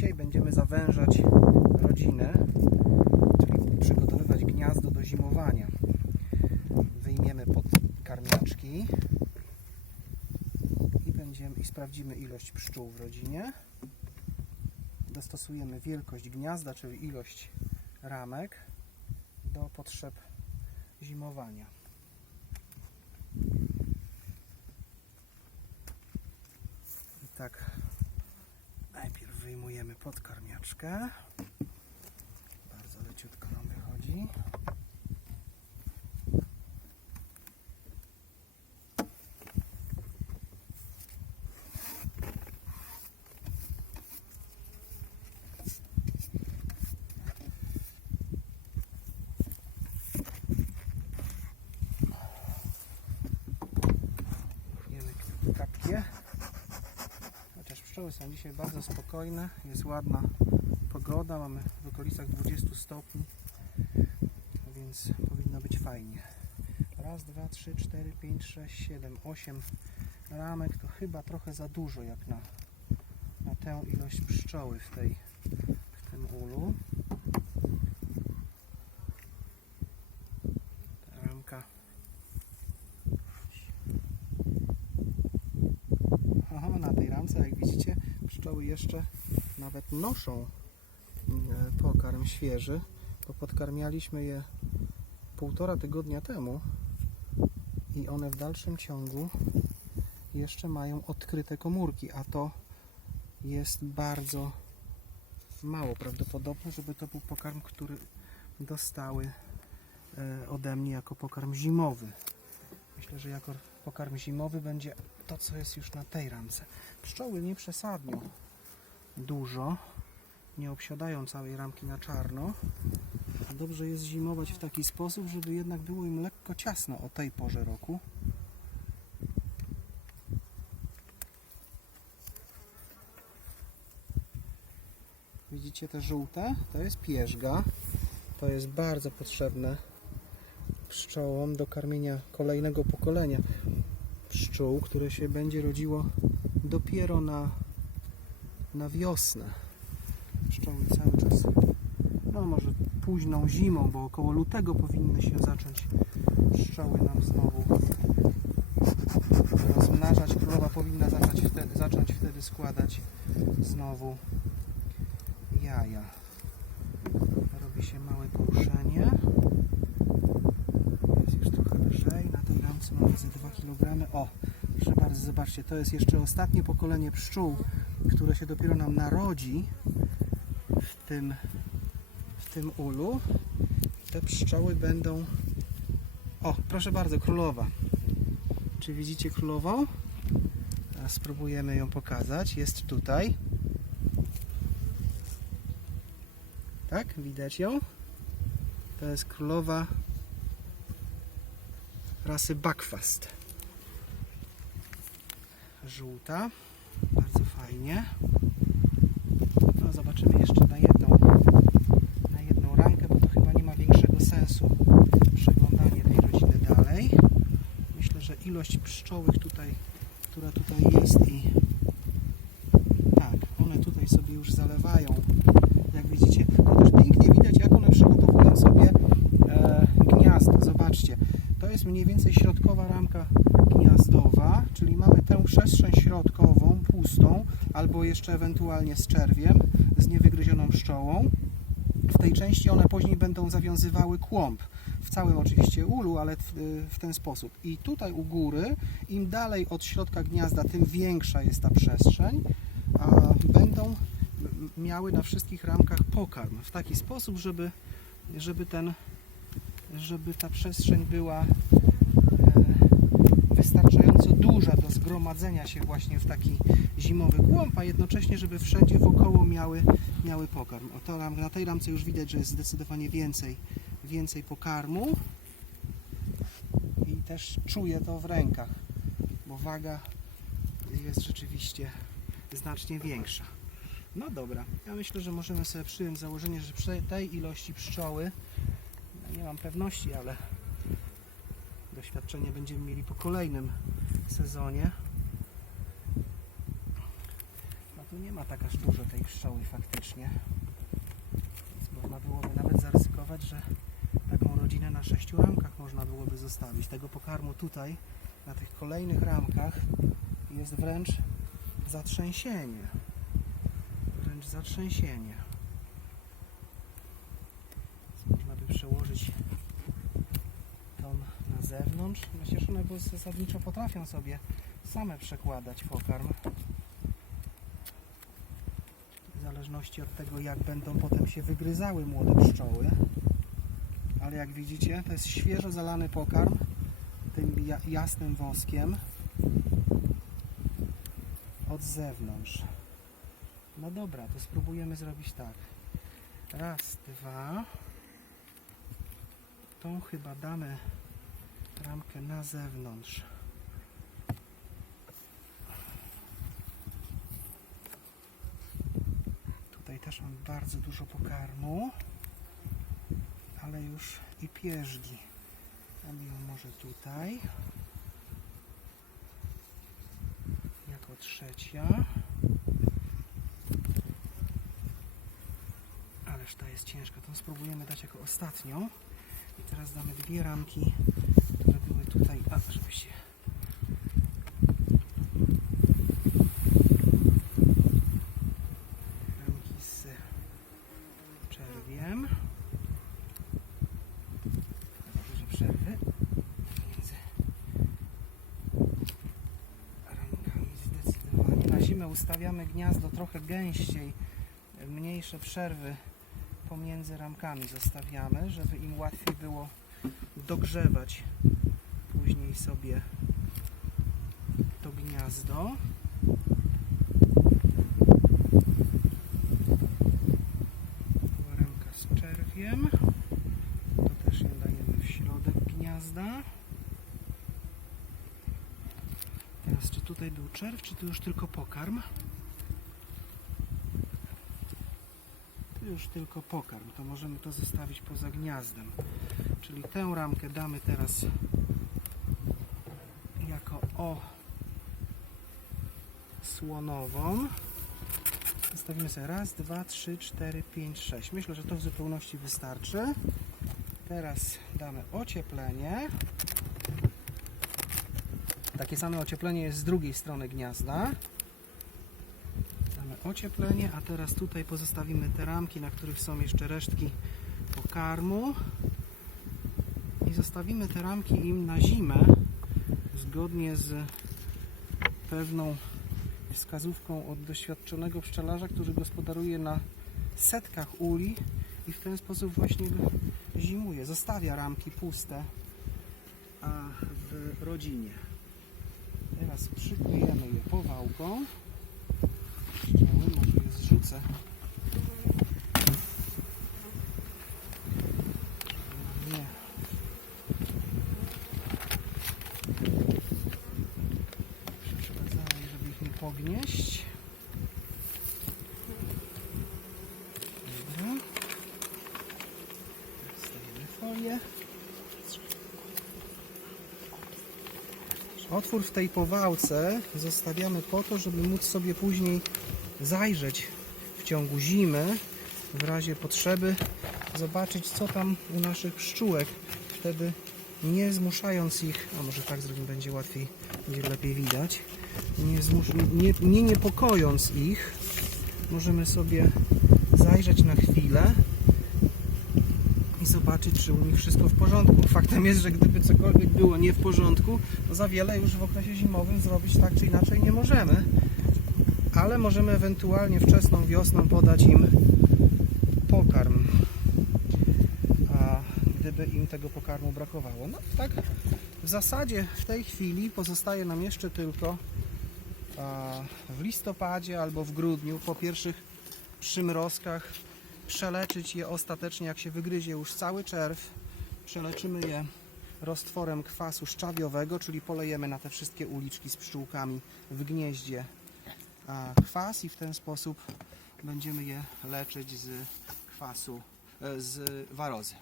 Dzisiaj będziemy zawężać rodzinę, czyli przygotowywać gniazdo do zimowania. Wyjmiemy podkarmiaczki i, będziemy, i sprawdzimy ilość pszczół w rodzinie. Dostosujemy wielkość gniazda, czyli ilość ramek do potrzeb zimowania. I tak wyjmujemy podkarmiaczkę. Bardzo leciutko nam wychodzi. Chociaż pszczoły są dzisiaj bardzo spokojne, jest ładna pogoda, mamy w okolicach 20 stopni, więc powinno być fajnie. Raz, dwa, trzy, cztery, pięć, sześć, siedem, osiem ramek to chyba trochę za dużo jak na, na tę ilość pszczoły w, tej, w tym ulu. Ta ramka Aha, na tej ramce, jak widzicie, pszczoły jeszcze nawet noszą mm, pokarm świeży, bo podkarmialiśmy je półtora tygodnia temu i one w dalszym ciągu jeszcze mają odkryte komórki, a to jest bardzo mało prawdopodobne, żeby to był pokarm, który dostały e, ode mnie jako pokarm zimowy. Myślę, że jako pokarm zimowy będzie to, co jest już na tej ramce. Pszczoły nie przesadnią dużo, nie obsiadają całej ramki na czarno. Dobrze jest zimować w taki sposób, żeby jednak było im lekko ciasno o tej porze roku. Widzicie te żółte? To jest pierzga. To jest bardzo potrzebne pszczołom do karmienia kolejnego pokolenia pszczół, które się będzie rodziło dopiero na, na wiosnę. Pszczoły cały czas, no może późną zimą, bo około lutego powinny się zacząć pszczoły nam znowu rozmnażać. Królowa powinna zacząć wtedy, zacząć wtedy składać znowu jaja. Robi się małe poruszenie. Jest już trochę lżej. Na tej ramce mamy ze 2 kg. O, proszę bardzo, zobaczcie, to jest jeszcze ostatnie pokolenie pszczół, które się dopiero nam narodzi w tym, w tym ulu. Te pszczoły będą... O, proszę bardzo, królowa. Czy widzicie królową? Teraz spróbujemy ją pokazać. Jest tutaj. Tak, widać ją? To jest królowa rasy Buckfast. Żółta. Fajnie. No, zobaczymy jeszcze na jedną, na jedną ramkę, bo to chyba nie ma większego sensu przeglądanie tej rodziny dalej. Myślę, że ilość pszczołych tutaj, która tutaj jest i tak, one tutaj sobie już zalewają. Jak widzicie, to też pięknie widać, jak one przygotowują sobie e. Zobaczcie, to jest mniej więcej środkowa ramka gniazdowa, czyli mamy tę przestrzeń jeszcze ewentualnie z czerwiem, z niewygryzioną pszczołą. W tej części one później będą zawiązywały kłąb. W całym oczywiście ulu, ale w, w ten sposób. I tutaj u góry, im dalej od środka gniazda, tym większa jest ta przestrzeń, a będą miały na wszystkich ramkach pokarm w taki sposób, żeby, żeby, ten, żeby ta przestrzeń była wystarczająco duża do zgromadzenia się właśnie w taki zimowy głąb, a jednocześnie, żeby wszędzie wokoło miały, miały pokarm. O to na tej ramce już widać, że jest zdecydowanie więcej, więcej pokarmu i też czuję to w rękach, bo waga jest rzeczywiście znacznie większa. No dobra, ja myślę, że możemy sobie przyjąć założenie, że przy tej ilości pszczoły, no nie mam pewności, ale doświadczenie będziemy mieli po kolejnym sezonie. No tu nie ma tak aż dużo tej pszczoły faktycznie. Więc można byłoby nawet zaryzykować, że taką rodzinę na sześciu ramkach można byłoby zostawić. Tego pokarmu tutaj, na tych kolejnych ramkach jest wręcz zatrzęsienie. Wręcz zatrzęsienie. Więc można by przełożyć tą na zewnątrz. Myślę, że one bo zasadniczo potrafią sobie same przekładać pokarm. W zależności od tego, jak będą potem się wygryzały młode pszczoły. Ale jak widzicie, to jest świeżo zalany pokarm tym ja- jasnym woskiem od zewnątrz. No dobra, to spróbujemy zrobić tak. Raz, dwa. Tą chyba damy ramkę na zewnątrz. Tutaj też mam bardzo dużo pokarmu, ale już i pierzgi. Dam ją może tutaj. Jako trzecia. A reszta jest ciężka. Tą spróbujemy dać jako ostatnią. I teraz damy dwie ramki, tutaj, a żeby się ramki z czerwiem. Duże przerwy między ramkami zdecydowanie. Na zimę ustawiamy gniazdo trochę gęściej, mniejsze przerwy pomiędzy ramkami zostawiamy, żeby im łatwiej było dogrzewać później sobie to gniazdo. Była ramka z czerwiem. To też ją dajemy w środek gniazda. Teraz czy tutaj był czerw, czy tu już tylko pokarm? Już tylko pokarm, to możemy to zostawić poza gniazdem. Czyli tę ramkę damy teraz o słonową. Zostawimy sobie raz, dwa, trzy, cztery, pięć, sześć. Myślę, że to w zupełności wystarczy. Teraz damy ocieplenie. Takie same ocieplenie jest z drugiej strony gniazda. Damy ocieplenie, a teraz tutaj pozostawimy te ramki, na których są jeszcze resztki pokarmu. I zostawimy te ramki im na zimę, zgodnie z pewną wskazówką od doświadczonego pszczelarza, który gospodaruje na setkach uli i w ten sposób właśnie zimuje. Zostawia ramki puste a w rodzinie. Teraz przykujemy je powałką. Może je zrzucę. Nie. Przeszkadzały, pognieść. Dobra. Folię. Otwór w tej powałce zostawiamy po to, żeby móc sobie później zajrzeć w ciągu zimy, w razie potrzeby, zobaczyć co tam u naszych pszczółek. Wtedy nie zmuszając ich, a może tak zrobimy, będzie łatwiej, będzie lepiej widać, nie, nie, nie niepokojąc ich, możemy sobie zajrzeć na chwilę i zobaczyć, czy u nich wszystko w porządku. Faktem jest, że gdyby cokolwiek było nie w porządku, to za wiele już w okresie zimowym zrobić tak czy inaczej nie możemy. Ale możemy ewentualnie wczesną wiosną podać im pokarm. A gdyby im tego pokarmu brakowało. No tak, w zasadzie w tej chwili pozostaje nam jeszcze tylko w listopadzie albo w grudniu po pierwszych przymrozkach przeleczyć je ostatecznie, jak się wygryzie już cały czerw. Przeleczymy je roztworem kwasu szczawiowego, czyli polejemy na te wszystkie uliczki z pszczółkami w gnieździe kwas i w ten sposób będziemy je leczyć z kwasu, e, z warozy.